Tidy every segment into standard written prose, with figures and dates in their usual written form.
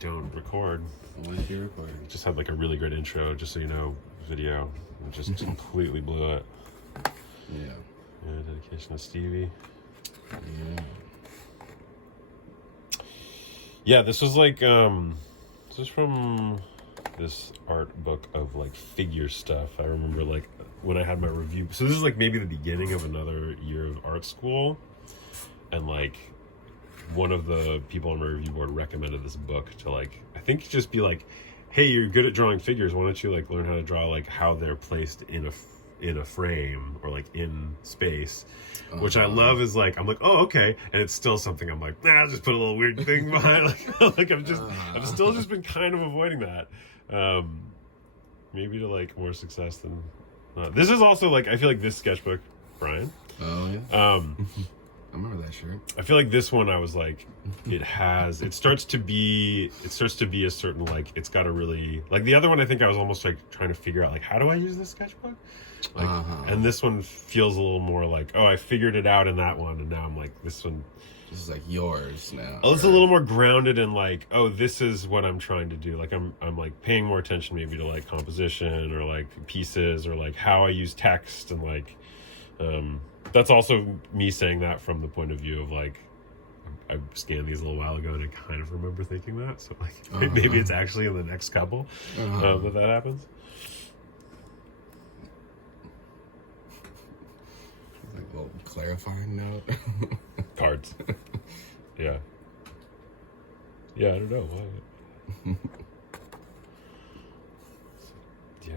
don't record. Why don't you record? Just had like a really good intro, just so you know, video. It just completely blew it. Yeah. Yeah, dedication to Stevie. Yeah. Yeah, this was like, this is from this art book of like figure stuff. I remember like when I had my review. So this is like maybe the beginning of another year of art school. And like one of the people on my review board recommended this book to like, I think just be like, hey, you're good at drawing figures. Why don't you like learn how to draw like how they're placed in a frame or like in space, which I love. Is like, I'm like, oh, okay. And it's still something I'm like, nah, I'll just put a little weird thing behind. Like I've still just been kind of avoiding that. Maybe to like more success than this is also like, I feel like this sketchbook, Brian. Oh yeah. I remember that shirt. I feel like this one I was like, it starts to be a certain like, it's got a really, like the other one I think I was almost like trying to figure out like, how do I use this sketchbook? Like, and this one feels a little more like, oh, I figured it out in that one, and now I'm like, this one. This is like yours now. Oh, it's a little more grounded in like, oh, this is what I'm trying to do. Like I'm like paying more attention maybe to like composition or like pieces or like how I use text and like, that's also me saying that from the point of view of like, I scanned these a little while ago and I kind of remember thinking that. So like maybe it's actually in the next couple that happens. Like a little clarifying note. Cards. Yeah. Yeah, I don't know why. Yeah,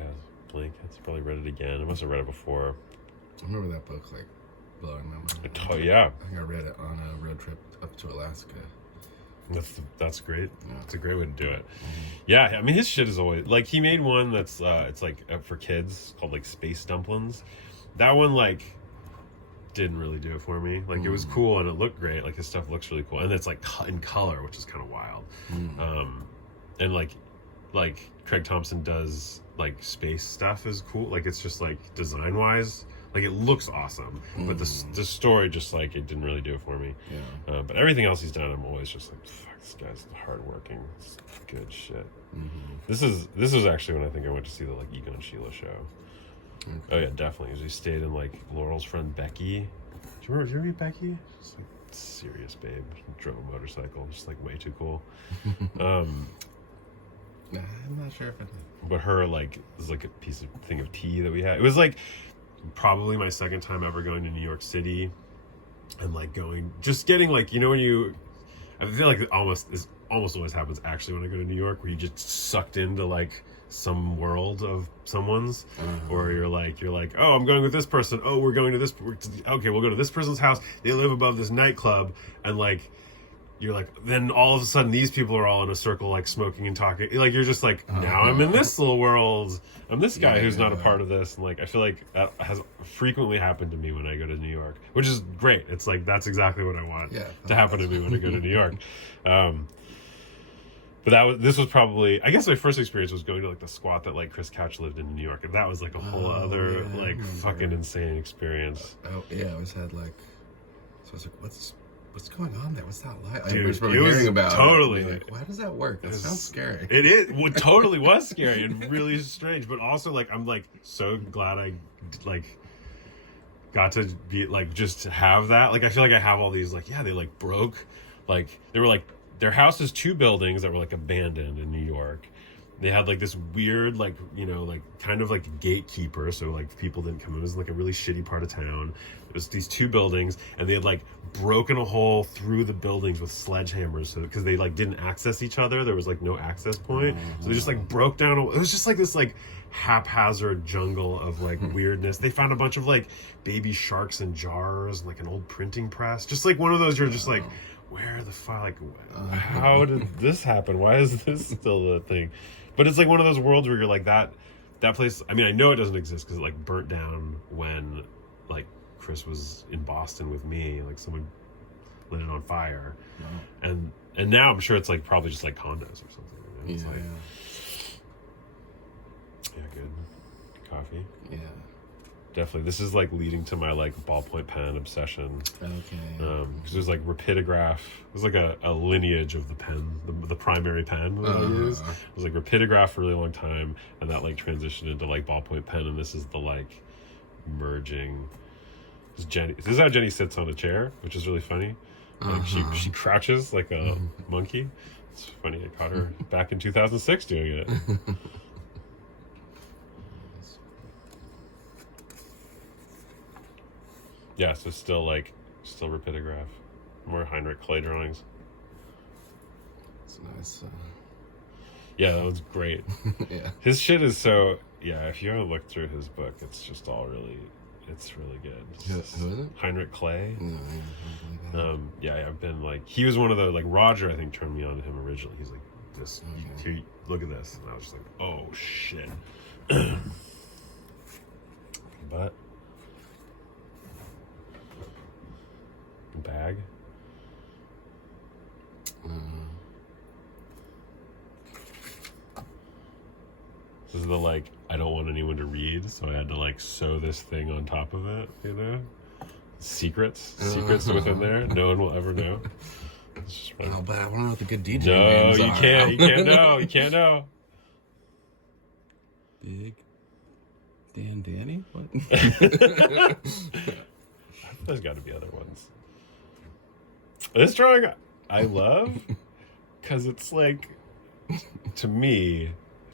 Blankets. Probably read it again. I must have read it before. I remember that book like blowing my mind. Yeah. I think I read it on a road trip up to Alaska. That's great. Yeah. It's a great way to do it. Yeah, I mean his shit is always like, he made one that's it's like for kids called like Space Dumplings. That one like didn't really do it for me. Like it was cool and it looked great. Like his stuff looks really cool, and it's like in color, which is kind of wild. And like Craig Thompson does like space stuff is cool. Like it's just like design wise, like it looks awesome, but the story just like it didn't really do it for me. Yeah. But everything else he's done, I'm always just like, fuck, this guy's hardworking. It's good shit. This is actually when I think I went to see the like Ego and Sheila show. Okay. Oh yeah, definitely. Because we stayed in like Laurel's friend Becky. Did you ever meet Becky? She's like serious babe. She drove a motorcycle, just like way too cool. I'm not sure if I did. But her like is like a thing of tea that we had. It was like probably my second time ever going to New York City, and like getting like, you know, when I feel like this almost always happens actually when I go to New York, where you get sucked into like some world of someone's, or you're like, oh, I'm going with this person. Oh, we're going to this. Okay, we'll go to this person's house. They live above this nightclub, and like, you're like, then all of a sudden these people are all in a circle, like smoking and talking. Like you're just like, now I'm in this little world. I'm this guy who's not a part of this, and like I feel like that has frequently happened to me when I go to New York, which is great. It's like that's exactly what I want to happen to me when I go to New York. But this was probably, I guess my first experience was going to like the squat that like Chris Couch lived in New York, and that was like a whole other like fucking insane experience. Oh yeah, I always had like, so I was like, what's going on there? What's that like? Dude, I was hearing about totally it. Like, why does that work? That sounds scary. It is. Well, it totally was scary and really strange, but also like I'm like so glad I like got to be like just have that. Like I feel like I have all these like, yeah, they like broke, like they were like, their house is 2 buildings that were like abandoned in New York. They had like this weird, like, you know, like kind of like gatekeeper, so like people didn't come in. It was like a really shitty part of town. It was these 2 buildings, and they had like broken a hole through the buildings with sledgehammers, so because they like didn't access each other. There was like no access point, so they just like broke down. It was just like this like haphazard jungle of like weirdness. They found a bunch of like baby sharks in jars, and like an old printing press. Just like one of those, you're just like, where the fuck? Like, how did this happen? Why is this still a thing? But it's like one of those worlds where you're like that place. I mean, I know it doesn't exist because it like burnt down when like Chris was in Boston with me. Like someone lit it on fire, and now I'm sure it's like probably just like condos or something. You know? It's like, yeah, good coffee. Yeah. definitely. This is like leading to my like ballpoint pen obsession. Okay. Because there's like rapidograph. There's like a lineage of the pen, the primary pen that I use. It was like rapidograph for a really long time, and that like transitioned into like ballpoint pen, and this is the like merging. This is how Jenny sits on a chair, which is really funny. Like she crouches like a monkey. It's funny. I caught her back in 2006 doing it. Yeah, so still rapidograph. More Heinrich clay drawings. It's nice. Yeah, that was great. Yeah. His shit is so... Yeah, if you haven't looked through his book, it's just all really... It's really good. Who is it? Heinrich Clay. No, I don't Yeah, I've been like... He was one of the... Like, Roger, I think, turned me on to him originally. He's like, this... Okay. Here, look at this. And I was just like, oh, shit. But... Bag. This is the like I don't want anyone to read, so I had to like sew this thing on top of it, you know? Secrets within there. No one will ever know. It's just like, Oh, but I want to know what the good DJ no, names you are. can't. You can't know. You can't know. Big Dan Danny? What? There's got to be other ones. This drawing I love because it's like, to me,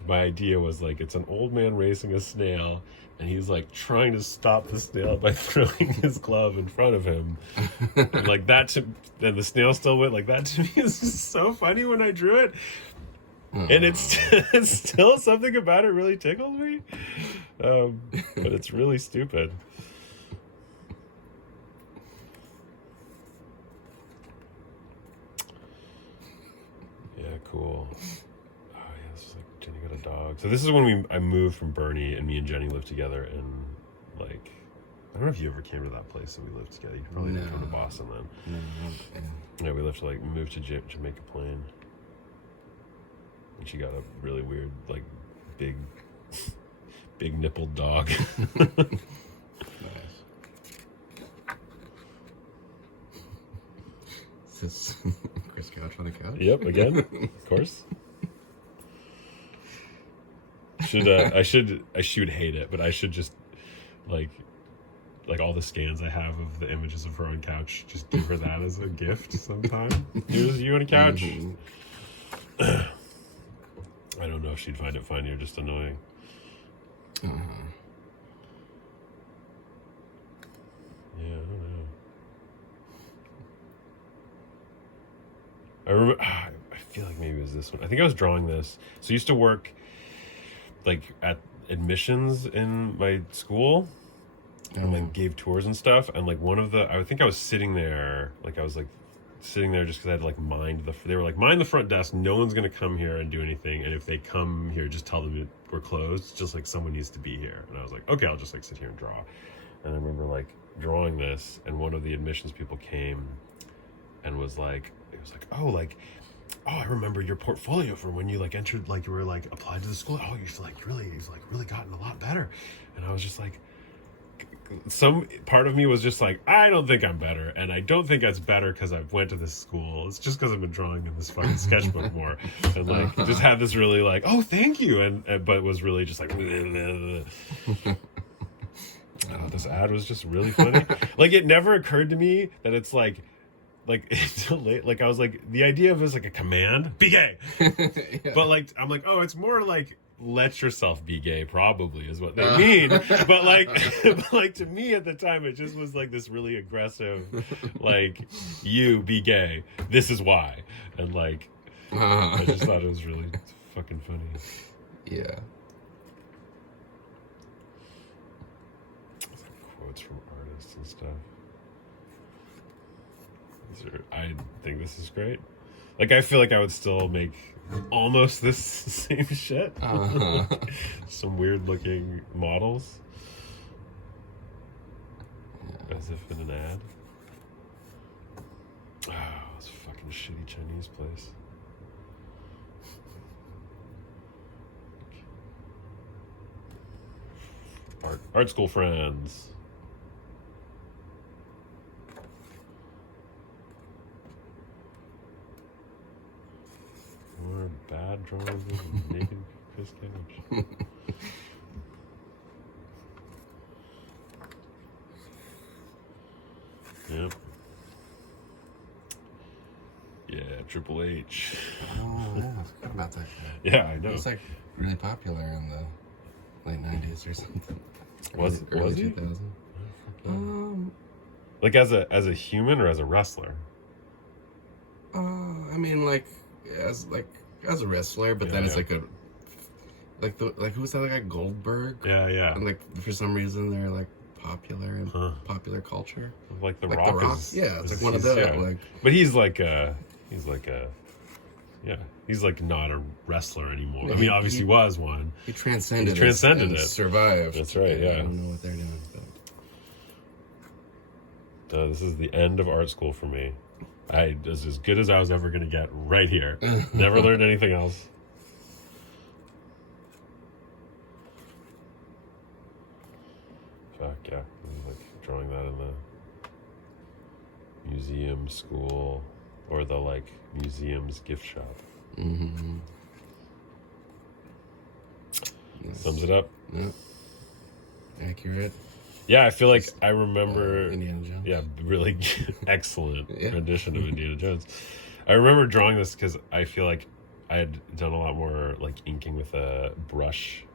my idea was like it's an old man racing a snail, and he's like trying to stop the snail by throwing his glove in front of him. And like that, and the snail still went. Like that to me is just so funny when I drew it, and it's still something about it really tickles me, but it's really stupid. Cool. Oh yeah, this is like Jenny got a dog. So this is when I moved from Bernie, and me and Jenny lived together in like I don't know if you ever came to that place that we lived together. You probably didn't come to Boston then. No. Yeah, we moved to Jamaica Plain, and she got a really weird like big nippled dog. Is this Chris Couch on the couch? Yep, again, of course. I should hate it, but I should just like all the scans I have of the images of her on couch, just give her that as a gift sometime. Here's you on a couch. I don't know if she'd find it funny or just annoying. Yeah, I don't know. I remember. I feel like maybe it was this one. I think I was drawing this. So I used to work like at admissions in my school, and like gave tours and stuff. And like I think I was sitting there, sitting there just because I had to like they were like, mind the front desk. No one's gonna come here and do anything. And if they come here, just tell them we're closed. Just like someone needs to be here. And I was like, okay, I'll just like sit here and draw. And I remember like drawing this, and one of the admissions people came and was like, oh, I remember your portfolio from when you like entered, like you were like applied to the school. Oh, you've really gotten a lot better. And I was just like, some part of me was just like, I don't think I'm better, and I don't think that's better because I went to this school. It's just because I've been drawing in this fucking sketchbook more, and like just had this really like, oh, thank you, and but it was really just like, this ad was just really funny. Like it never occurred to me that it's like until late, like I was like, the idea of it was like a command, be gay. Yeah. But like I'm like, oh, it's more like let yourself be gay, probably is what they mean. But like to me at the time, it just was like this really aggressive, like, you be gay, this is why. And like I just thought it was really fucking funny. Yeah. It's like quotes from artists and stuff. I think this is great. Like I feel like I would still make almost this same shit. Some weird looking models, as if in an ad. Oh, it's a fucking shitty Chinese place. art school friends. More bad drawings of naked Chris Cage. Yep. Yeah, Triple H. Oh, yeah, I forgot about that guy. Yeah, I know. He was like really popular in the late 90s or something. Was early he? 2000. Like as a human or as a wrestler? I mean, as a wrestler, but then it's like who was that guy, Goldberg? Yeah. And for some reason they're like popular in popular culture. Like the Like Rock. The Rock? Is, it's like one of those. Yeah. But he's like not a wrestler anymore. Yeah, I mean, obviously he was one. He transcended it. Survived. That's right, yeah. I don't know what they're doing. But... This is the end of art school for me. I was as good as I was ever going to get right here. Never learned anything else. Fuck, yeah. I'm like drawing that in the museum, school, or the like museum's gift shop. Mm-hmm. Yes. Sums it up. Yep. Accurate. Yeah, I feel like I remember Indiana Jones. Yeah, really excellent rendition of Indiana Jones. I remember drawing this because I feel like I had done a lot more like inking with a brush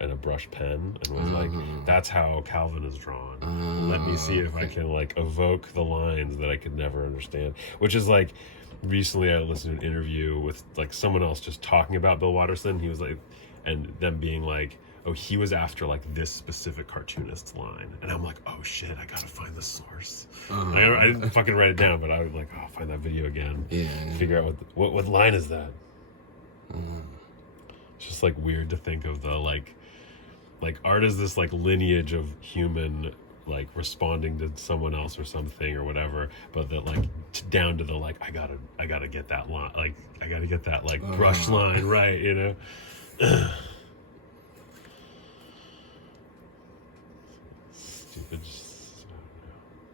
and a brush pen, and was like, that's how Calvin is drawn. Let me see if I can like evoke the lines that I could never understand. Which is like, recently I listened to an interview with like someone else just talking about Bill Watterson. He was like, and them being like, oh, he was after like this specific cartoonist's line, and I'm like, oh shit, I gotta find the source. I didn't fucking write it down, but I was like, oh, I'll find that video again. Yeah. Figure out what line is that. It's just like weird to think of the like art is this like lineage of human like responding to someone else or something or whatever, but that like down to the like I gotta get that line, like I gotta get that like brush line right, you know. Stupid.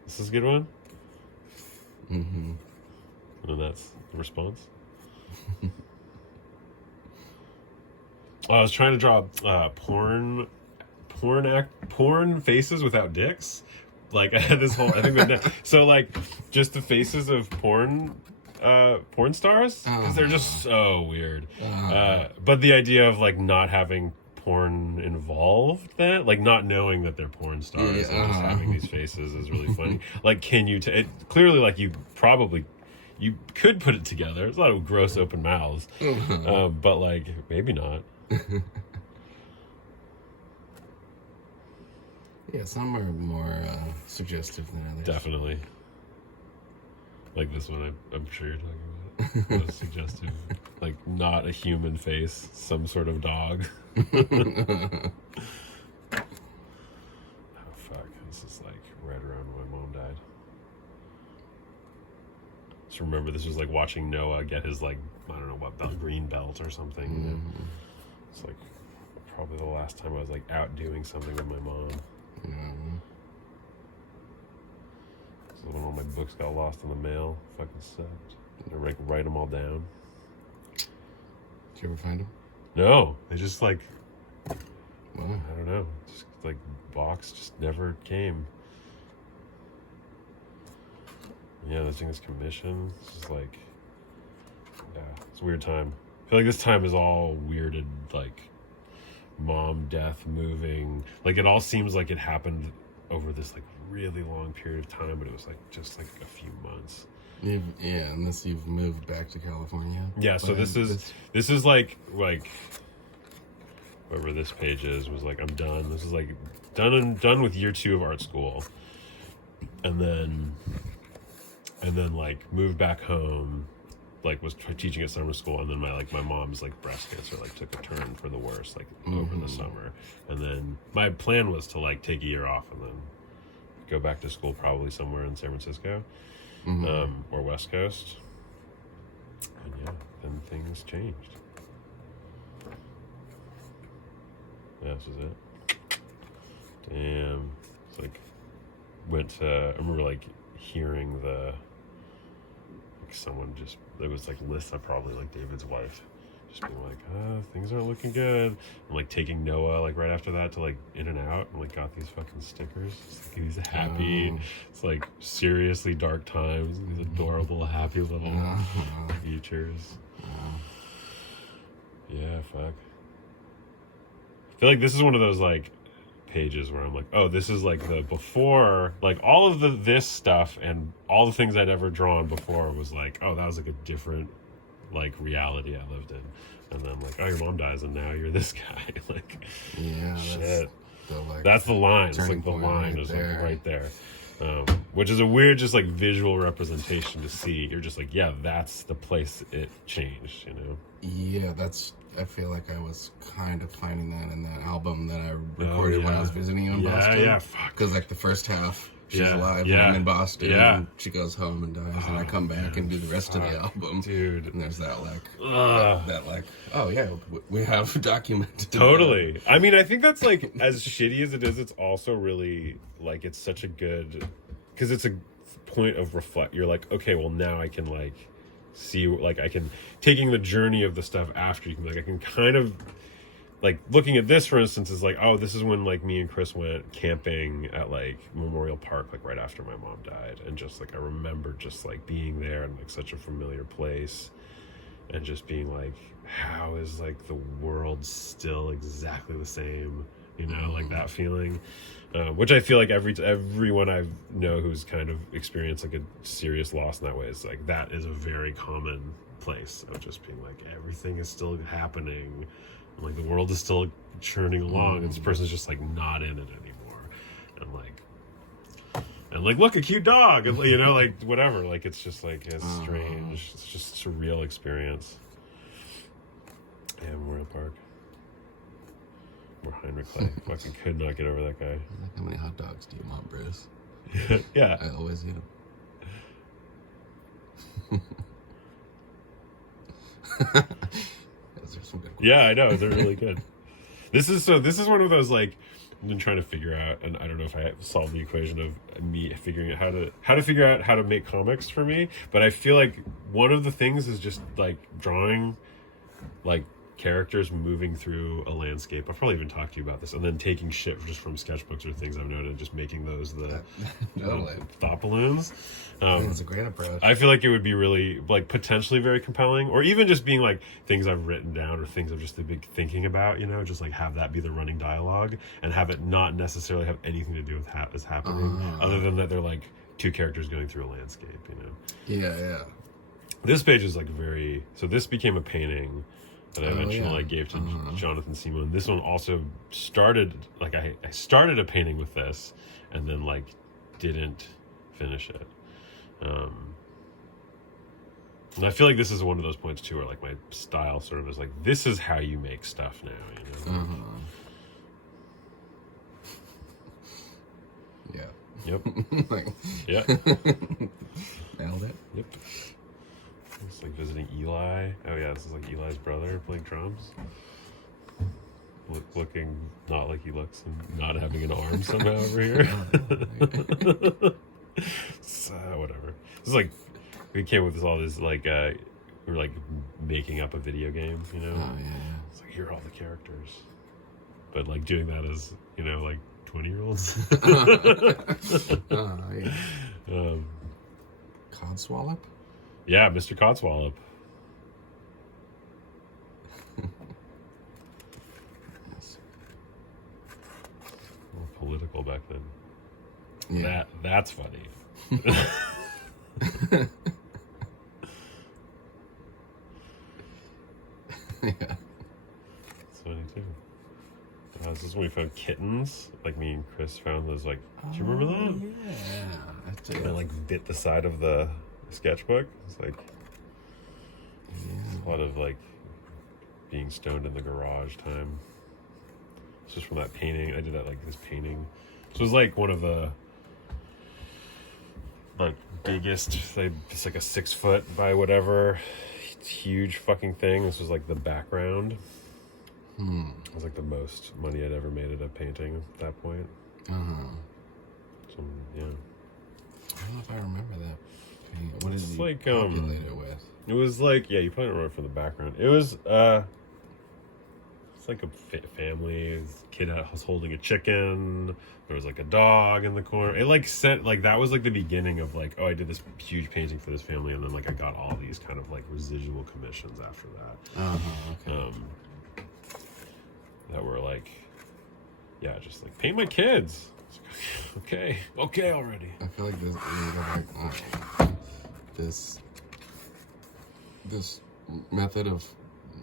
This is a good one. Mm-hmm. And that's the response. I was trying to draw porn faces without dicks. Like I had this whole so like just the faces of porn stars, because they're just so weird. But the idea of like not having porn involved, that like not knowing that they're porn stars and just having these faces is really funny. Like, can you clearly like you could put it together. There's a lot of gross open mouths, but like maybe not. Yeah, some are more suggestive than others. Definitely. Like this one, I'm sure you're talking about. What is suggestive? Like not a human face, some sort of dog. Oh fuck! This is like right around when my mom died. Just remember, this was like watching Noah get his like I don't know what belt, green belt or something. You know? It's like probably the last time I was like out doing something with my mom. So when all my books got lost in the mail, fucking sucked. I had to write them all down. Did you ever find them? No, they just like Wow. I don't know, just like box just never came. Yeah, this thing is commissioned. It's just like, yeah, it's a weird time. I feel like this time is all weirded, like mom, death, moving. Like it all seems like it happened over this like really long period of time, but it was like just like a few months. Yeah, unless you've moved back to California. Yeah, so this is like whatever this page is was like I'm done. This is like done with year 2 of art school, and then like moved back home, like was teaching at summer school, and then my mom's like breast cancer like took a turn for the worse like over the summer, and then my plan was to like take a year off and then go back to school probably somewhere in San Francisco or West Coast, and yeah, then things changed. Yeah, this is it. Damn. It's like, I remember like hearing someone just, it was like Lissa, probably like David's wife, just being like, things aren't looking good. I'm like taking Noah like right after that to like In and Out, and like got these fucking stickers. Like, he's happy. It's like seriously dark times. These adorable, happy little futures. Yeah, fuck. I feel like this is one of those like pages where I'm like, oh, this is like the before, like all of this stuff and all the things I'd ever drawn before was like, oh, that was like a different like reality I lived in. And then like, oh, your mom dies and now you're this guy. Like, yeah, shit. Like, that's the line. It's like the line is like right there. Which is a weird just like visual representation to see. You're just like, yeah, that's the place it changed, you know? Yeah, I feel like I was kind of finding that in that album that I recorded when I was visiting you in Boston. Yeah, fuck. Because like the first half, she's alive when I'm in Boston, and she goes home and dies, and I come back and do the rest of the album. Dude. And there's that like, oh yeah, we have documented. Totally. I mean, I think that's like, as shitty as it is, it's also really like, it's such a good, because it's a point of reflect. You're like, okay, well now I can like see, like I can, taking the journey of the stuff after, you can like, I can kind of like, looking at this for instance is like, oh, this is when like me and Chris went camping at like Memorial Park like right after my mom died, and just like I remember just like being there in like such a familiar place and just being like, how is like the world still exactly the same, you know, like that feeling, which I feel like everyone I know who's kind of experienced like a serious loss in that way is like, that is a very common place of just being like, everything is still happening, like the world is still churning along, and this person's just like not in it anymore, and like look, a cute dog, and you know, like whatever, like it's just like it's strange, it's just a surreal experience. Yeah, Memorial Park. Or Heinrich Clay. Fucking could not get over that guy. How many hot dogs do you want, Bruce? Yeah. I always eat them. Those are some good ones. Yeah, I know. They're really good. This is one of those like, I've been trying to figure out, and I don't know if I solved the equation of me figuring out how to figure out how to make comics for me, but I feel like one of the things is just like drawing like characters moving through a landscape. I've probably even talked to you about this, and then taking shit just from sketchbooks or things I've noted and just making those the thought balloons. It's a great approach. I feel like it would be really like potentially very compelling, or even just being like things I've written down or things I've just been thinking about, you know, just like have that be the running dialogue and have it not necessarily have anything to do with what's happening, other than that they're like two characters going through a landscape, you know. Yeah. This page is like very, so this became a painting that I eventually like gave to Jonathan Simon. This one also started, like I started a painting with this and then like didn't finish it. And I feel like this is one of those points too where like my style sort of is like, this is how you make stuff now, you know? Yeah. Yep. Yeah. Nailed it. Yep. It's like visiting Eli. Oh yeah, this is like Eli's brother playing drums. Looking not like he looks, and not having an arm somehow over here. So, whatever. This is like, we came with all this like, we were like making up a video game, you know? Oh yeah. It's like, here are all the characters. But like doing that as, you know, like 20-year-olds. Yeah. Codswallop? Yeah, Mr. Codswallop. Yes. More political back then. Yeah. That's funny. Yeah. It's funny too. This is when we found kittens. Like me and Chris found those. Like, do you remember that? Yeah. They like bit the side of the sketchbook. It's like a lot of like being stoned in the garage time. It's just from that painting. I did that like this painting. So it was like one of the like biggest. It's like a 6 foot by whatever. It's huge fucking thing. This was like the background. It was like the most money I'd ever made at a painting at that point. So, yeah. I don't know if I remember that. What is It's he like, populated with? It was like, yeah, you probably don't remember from the background. It was, it's like a family. His kid was holding a chicken. There was like a dog in the corner. It like sent, like, that was like the beginning of like, oh, I did this huge painting for this family. And then like I got all these kind of like residual commissions after that. Okay. That were like, yeah, just like paint my kids. Okay already. I feel like this method of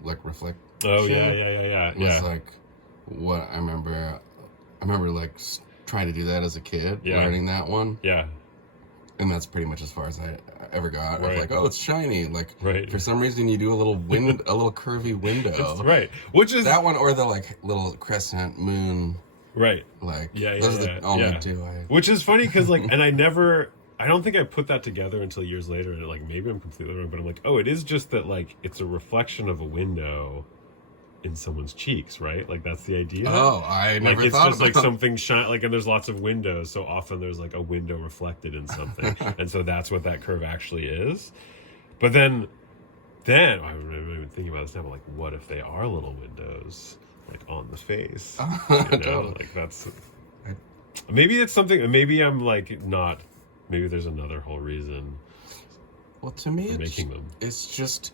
like reflection. Oh yeah. Was like what I remember. I remember like trying to do that as a kid, learning that one. Yeah. And that's pretty much as far as I ever got. Right. Like, oh, it's shiny. Like, right. For some reason, you do a little a little curvy window. That's right. Which is that one, or the like little crescent moon. Right. Like, those are the only two. Which is funny because like, and I don't think I put that together until years later, and like maybe I'm completely wrong, but I'm like, oh, it is just that like it's a reflection of a window in someone's cheeks, right? Like that's the idea. Oh, I never like, it's thought just about like something shine, like, and there's lots of windows, so often there's like a window reflected in something, and so that's what that curve actually is. But then I'm even thinking about this now, but like, what if they are little windows, like on the face? You know, like that's maybe it's something. Maybe I'm like not. Maybe there's another whole reason. Well, to me, it's just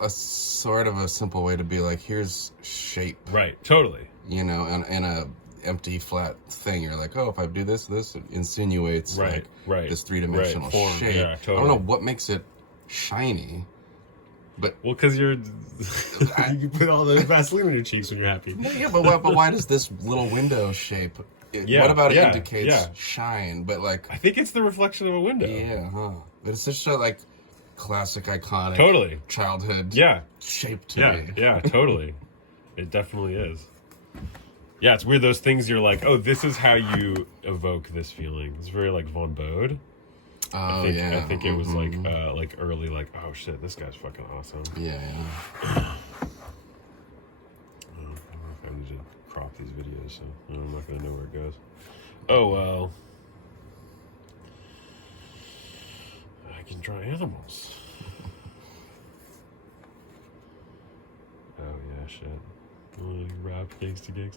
a sort of a simple way to be like, here's shape. Right. Totally. You know, and a empty flat thing. You're like, oh, if I do this insinuates like this three-dimensional shape. Yeah, totally. I don't know what makes it shiny. But because you put all the Vaseline on your cheeks when you're happy. Yeah, but why does this little window shape? What about it indicates shine? But like, I think it's the reflection of a window. Yeah, huh? But it's such a like classic, iconic, childhood shape to me. Yeah, totally. It definitely is. Yeah, it's weird. Those things you're like, oh, this is how you evoke this feeling. It's very like Von Bode. I think it was like early, like, oh shit, this guy's fucking awesome. Yeah. I don't know if I need to crop these videos, so I'm not gonna know where it goes. Oh well, I can draw animals. Oh yeah, shit. Rob Gangsta.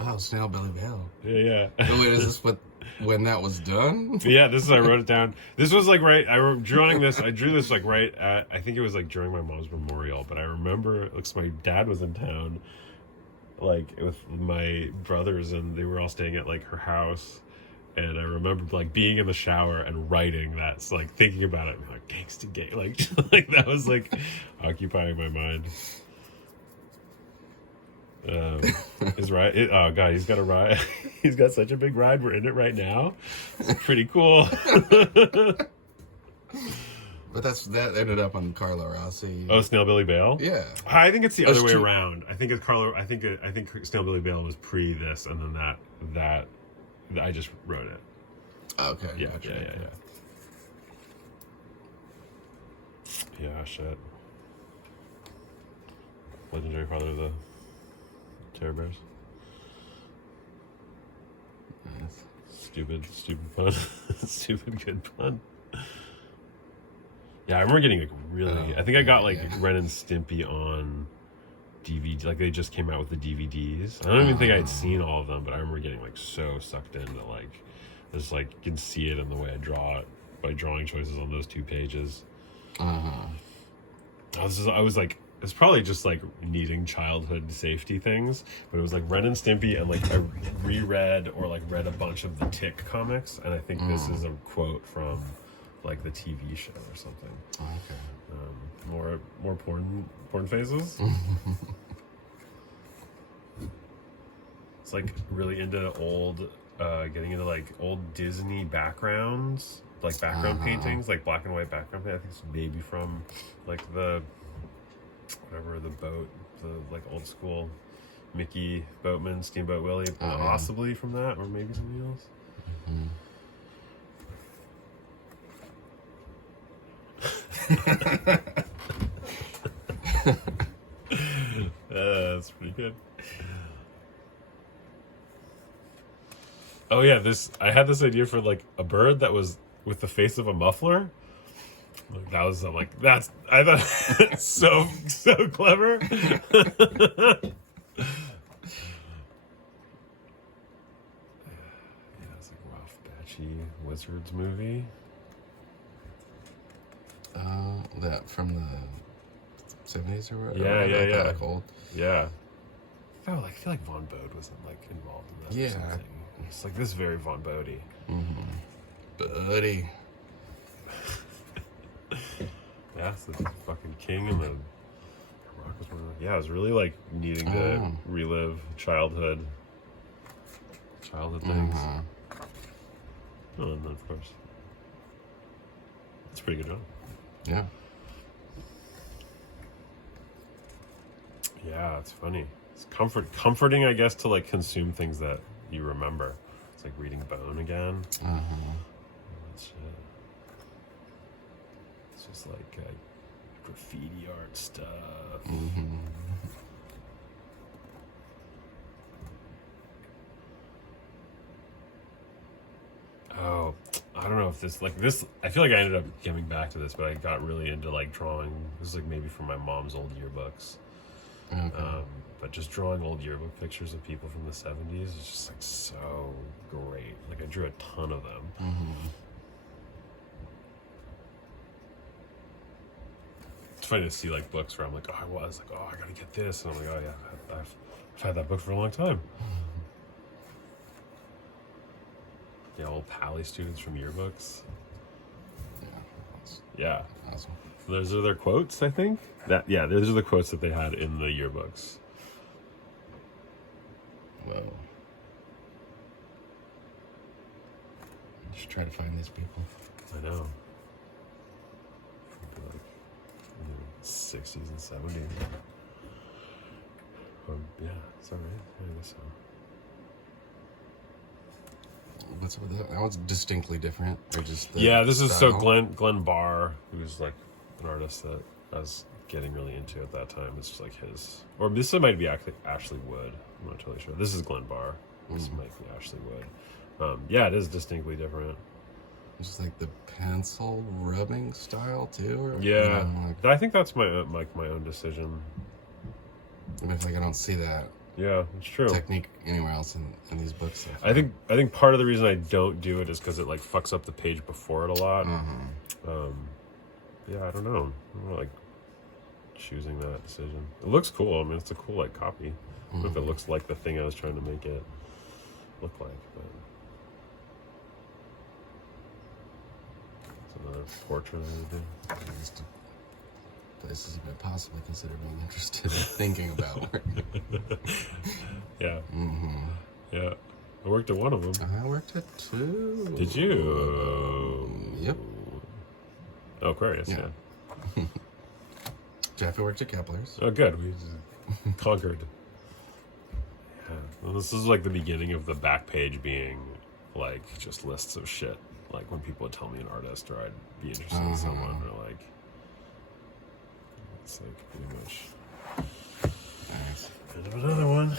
Oh, Snail Belly Bell. Yeah. So wait, is this when that was done? Yeah, this is, I wrote it down. This was like I drew this like right at, I think it was like during my mom's memorial, but I remember, looks, my dad was in town, like with my brothers, and they were all staying at like her house, and I remember like being in the shower and writing that, so, like thinking about it, and like Gangsta Gang, like that was like occupying my mind. His ride. Oh god, he's got a ride. He's got such a big ride. We're in it right now. It's pretty cool. But that ended up on Carlo Rossi. Oh, Snail Billy Bale. Yeah, I think it's the other way around. I think it's Carlo. I think Snail Billy Bale was pre this, and then that I just wrote it. Okay. Yeah. Yeah. Shit. Legendary father of the Terror Bears. Nice. Stupid pun. Stupid good pun. Yeah, I remember getting like really. I think I got like Ren and Stimpy on DVD. Like they just came out with the DVDs. I don't even think I'd seen all of them, but I remember getting like so sucked into like, just like you can see it in the way I draw it by drawing choices on those 2 pages. I was like. It's probably just like needing childhood safety things, but it was like Ren and Stimpy, and like I reread or like read a bunch of the Tick comics, and I think this is a quote from like the TV show or something. Okay. More porn phases. It's like really into old, getting into like old Disney backgrounds, like background paintings, like black and white background. I think it's maybe from like the boat, the like old school Mickey Boatman, Steamboat Willie, possibly from that, or maybe something else. That's pretty good. Oh yeah, I had this idea for like a bird that was with the face of a muffler. Like, that was I'm like I thought it's so clever. Yeah, it's like Ralph Bakshi Wizards movie. That from the 70s or whatever. Yeah. Like old. Yeah. I feel like Von Bode was involved in that. Yeah. Or something. It's like this is very Von Bode. Buddy. Yeah, so the fucking king and the rock was one of the, yeah, I was really like needing to relive childhood things. Oh, and then of course, it's a pretty good job. Yeah. Yeah, it's funny. It's comforting, I guess, to like consume things that you remember. It's like reading Bone again. It's just like graffiti art stuff. Oh, I don't know if this. I feel like I ended up coming back to this, but I got really into like drawing. This is like maybe from my mom's old yearbooks. But just drawing old yearbook pictures of people from the 70s is just like so great. Like I drew a ton of them. It's funny to see like books where I'm like, I gotta get this, and I'm like, oh yeah, I've had that book for a long time. Yeah, old Pally students from yearbooks. Yeah. Awesome. Those are their quotes, I think. Those are the quotes that they had in the yearbooks. Whoa. Just try to find these people. I know. Like, 60s and 70s. Yeah, it's alright. I guess so. What's with that? That one's distinctly different. Or just this is style. so Glenn Barr, who's like an artist that I was getting really into at that time. It's just like his, or this might be actually Ashley Wood. I'm not totally sure. This is Glenn Barr. This might be Ashley Wood. Yeah, it is distinctly different. Just like the pencil rubbing style too. Or, yeah, I think that's my own decision. I feel like I don't see that. Yeah, it's true. Technique anywhere else in these books. I think part of the reason I don't do it is because it like fucks up the page before it a lot. Yeah, I don't know. I'm like choosing that decision. It looks cool. I mean, it's a cool like copy. I don't know if it looks like the thing I was trying to make it look like, but it's another portrait I would do. Just places you might possibly consider being interested in thinking about. Yeah. Yeah. I worked at one of them. I worked at two. Did you? Yep. Oh, Aquarius, yeah. Jeffy worked at Kepler's. Oh, good. We just conquered. Yeah. Well, this is like the beginning of the back page being like just lists of shit. Like when people would tell me an artist or I'd be interested in someone or like, it's like pretty much. Nice. Kind of another one.